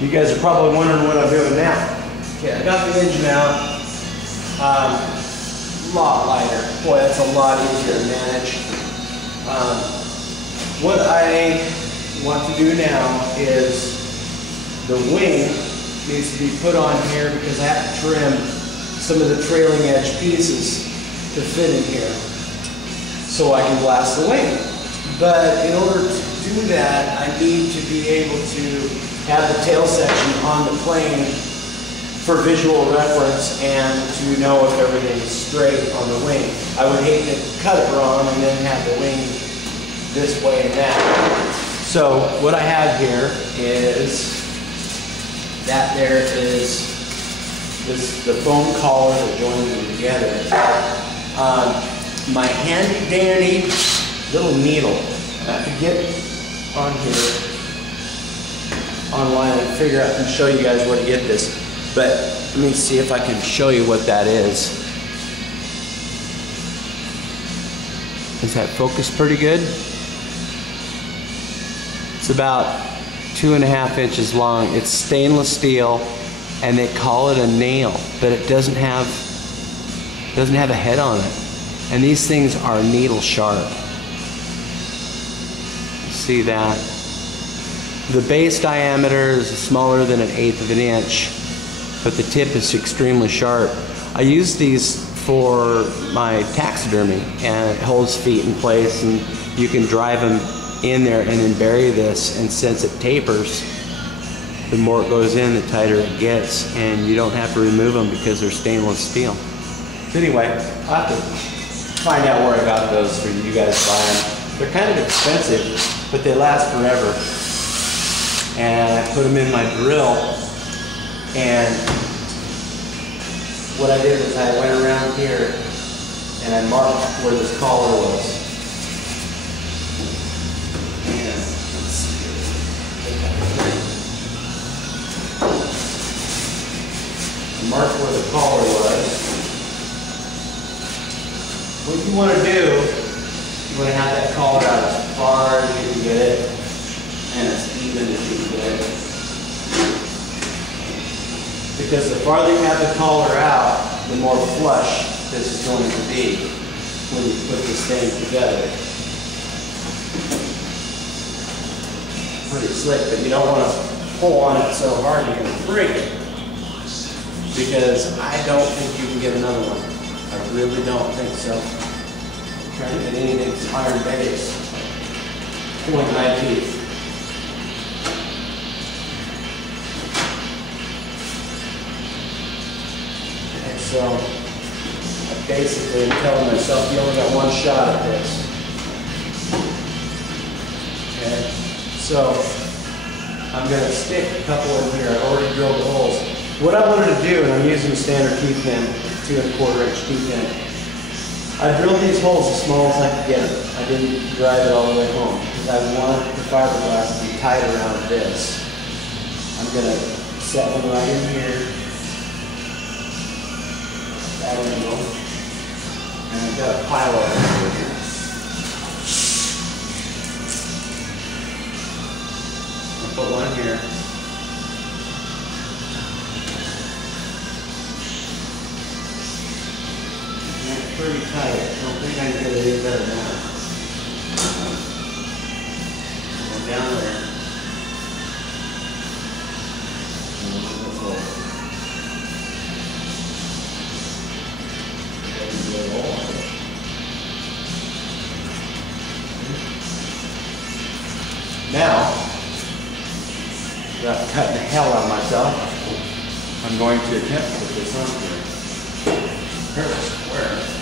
You guys are probably wondering what I'm doing now. Okay, I got the engine out. A lot lighter. Boy, that's a lot easier to manage. What I want to do now is the wing needs to be put on here because I have to trim some of the trailing edge pieces to fit in here so I can blast the wing. But in order to do that, I need to be able to have the tail section on the plane for visual reference and to know if everything's straight on the wing. I would hate to cut it wrong and then have the wing this way and that. So what I have here is that there is the foam collar that joins them together. My handy dandy little needle. I have to get on here online and figure out and show you guys where to get this. But let me see if I can show you what that is. Is that focused pretty good? It's about 2.5 inches long. It's stainless steel, and they call it a nail, but it doesn't have a head on it. And these things are needle sharp. See that? The base diameter is smaller than 1/8 of an inch, but the tip is extremely sharp. I use these for my taxidermy, and it holds feet in place, and you can drive them in there and then bury this, and since it tapers, the more it goes in, the tighter it gets, and you don't have to remove them because they're stainless steel. So anyway, I'll have to find out where I got those for you guys to buy them. They're kind of expensive, but they last forever. And I put them in my drill, and what I did was I went around here and I marked where this collar was. And let's see. I marked where the collar was. What you want to do, you want to have that collar out as far as you can get it, and as even as you can get it. Because the farther you have the collar out, the more flush this is going to be when you put this thing together. Pretty slick, but you don't want to pull on it so hard you're going to break it. Because I don't think you can get another one. I really don't think so. I'm trying to get anything that's iron base. 0.9 teeth. And so I basically am telling myself you only got one shot at this. Okay. So I'm going to stick a couple in here. I've already drilled the holes. What I wanted to do, and I'm using a standard teeth pin, 2¼ inch teeth pin. I drilled these holes as small as I could get them. I didn't drive it all the way home because I wanted the fiberglass to be tight around this. I'm going to set one right in here. That angle. And I've got a pile of them over here. I'll put one here. Pretty tight. I don't think I can get it any better now. Go down there. Now, without cutting the hell out of myself, I'm going to attempt to put this on here. Here's a square.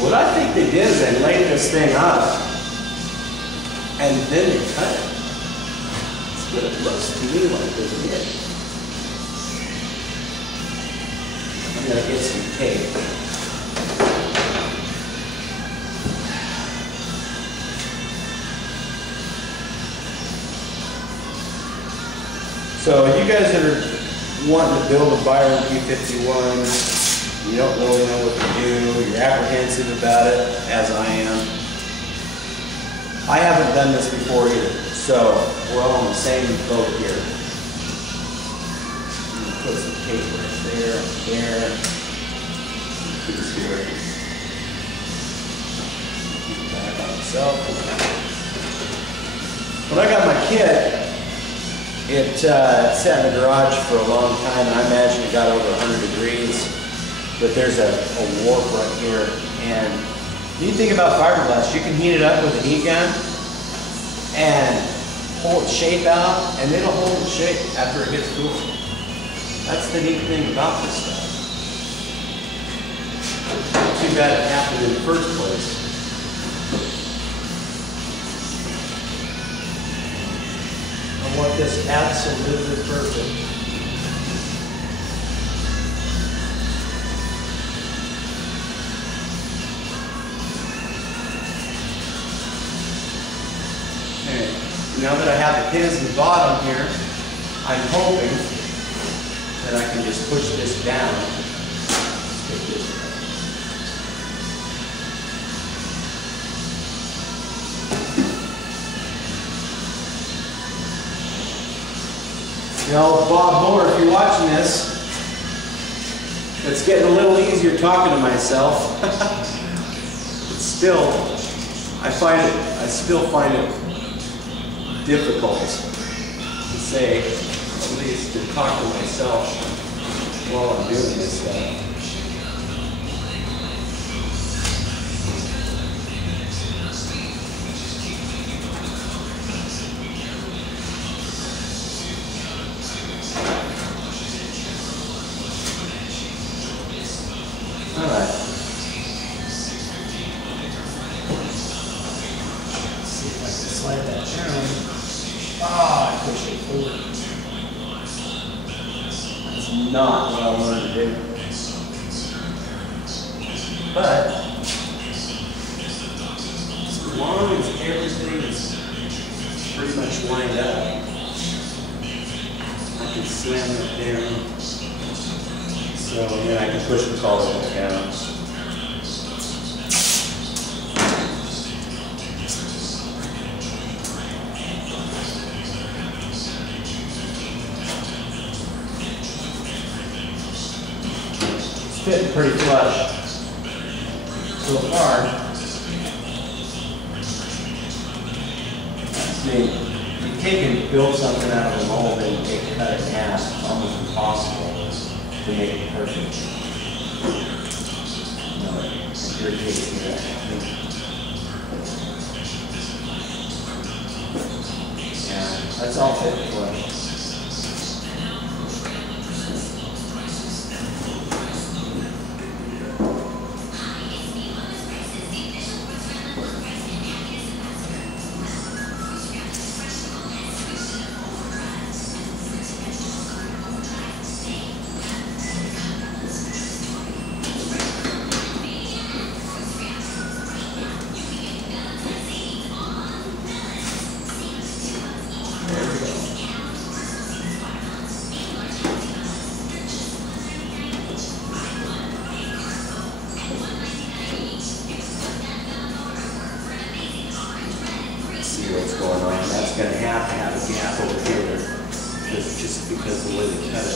What I think they did is they laid this thing up and then they cut it. That's what it looks to me like they did. I'm going to get some tape. So you guys that are wanting to build a Byron P51, you don't really know what to do, you're apprehensive about it, as I am. I haven't done this before either, so we're all on the same boat here. Put some tape right there, there. Piece here. Keep it back on itself. When I got my kit, it sat in the garage for a long time, and I imagine it got over 100 degrees. But there's a warp right here. And the neat thing about fiberglass, you can heat it up with a heat gun and pull its shape out, and it'll hold its shape after it gets cool. That's the neat thing about this stuff. Too bad it happened in the first place. I want this absolutely perfect. Okay. Now that I have the pins in the bottom here, I'm hoping that I can just push this down. Stick this down. You know, Bob Moore, if you're watching this, it's getting a little easier talking to myself. But still, I still find it difficult to say, at least to talk to myself while I'm doing this stuff. Alright. See if I can slide that down. Ah, I pushed it forward. That's not what I wanted to do. But, as long as everything is pretty much lined up, I can slam it down. So then I can push the collar down. It's fitting pretty flush so far. I mean, you take and build something out of a mold and you cut it in half. It's almost impossible to make it perfect. No, it's your case here. Yeah, that's all fit flush. What's going on. That's going to have a gap over here, just because of the way they cut it.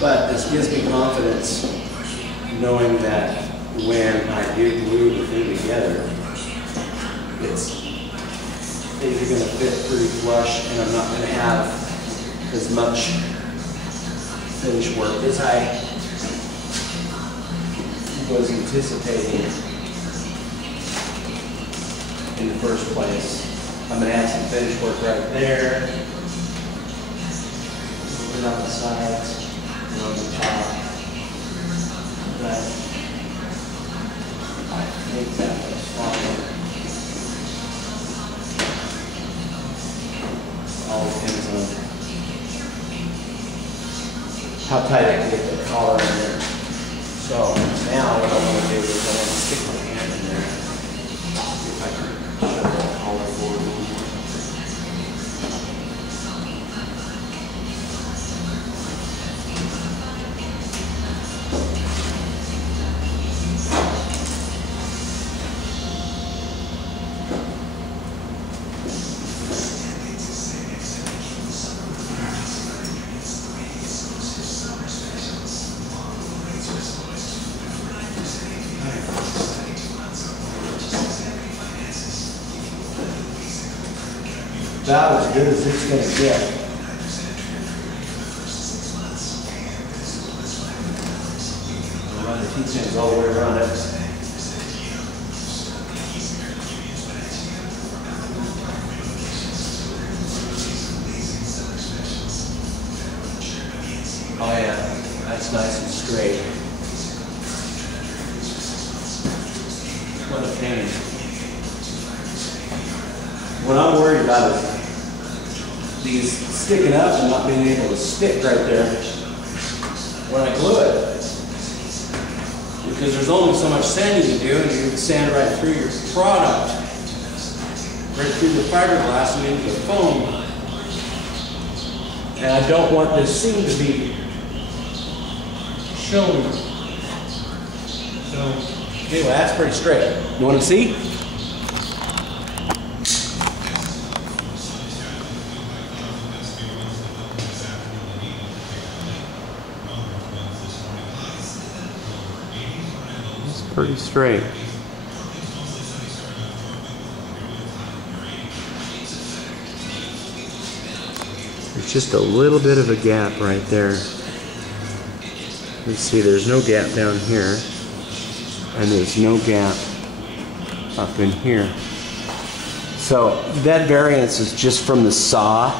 But this gives me confidence knowing that when I do glue the thing together, things are going to fit pretty flush, and I'm not going to have as much finish work as I was anticipating in the first place. I'm going to add some finish work right there, a little bit on the sides, and on the top. But I think that looks fine. All depends on how tight I can get the collar in there. So now what I want to do is I want to stick my hand in there. See if I can shove that collar forward a little more. about as good as it's going to get. I'll run the T-pins all the way around it. Oh yeah, that's nice and straight. What a pain. What I'm worried about is these sticking up and not being able to stick right there when I glue it. Because there's only so much sanding you do, and you can sand right through your product, right through the fiberglass and into the foam. And I don't want this seam to be shown. So anyway, that's pretty straight. You want to see? It's pretty straight. There's just a little bit of a gap right there. Let's see, there's no gap down here, and there's no gap up in here. So that variance is just from the saw.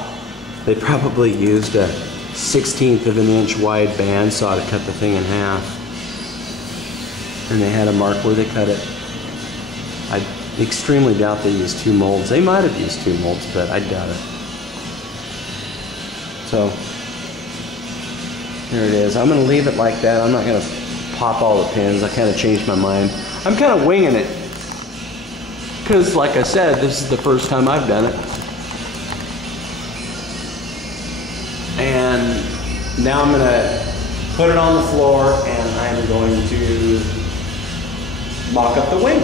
They probably used a 1/16 of an inch wide bandsaw to cut the thing in half. And they had a mark where they cut it. I extremely doubt they used 2 molds. They might have used 2 molds, but I doubt it. So there it is. I'm going to leave it like that. I'm not going to pop all the pins. I kind of changed my mind. I'm kind of winging it because, like I said, this is the first time I've done it. And now I'm going to put it on the floor and I'm going to mock up the wing.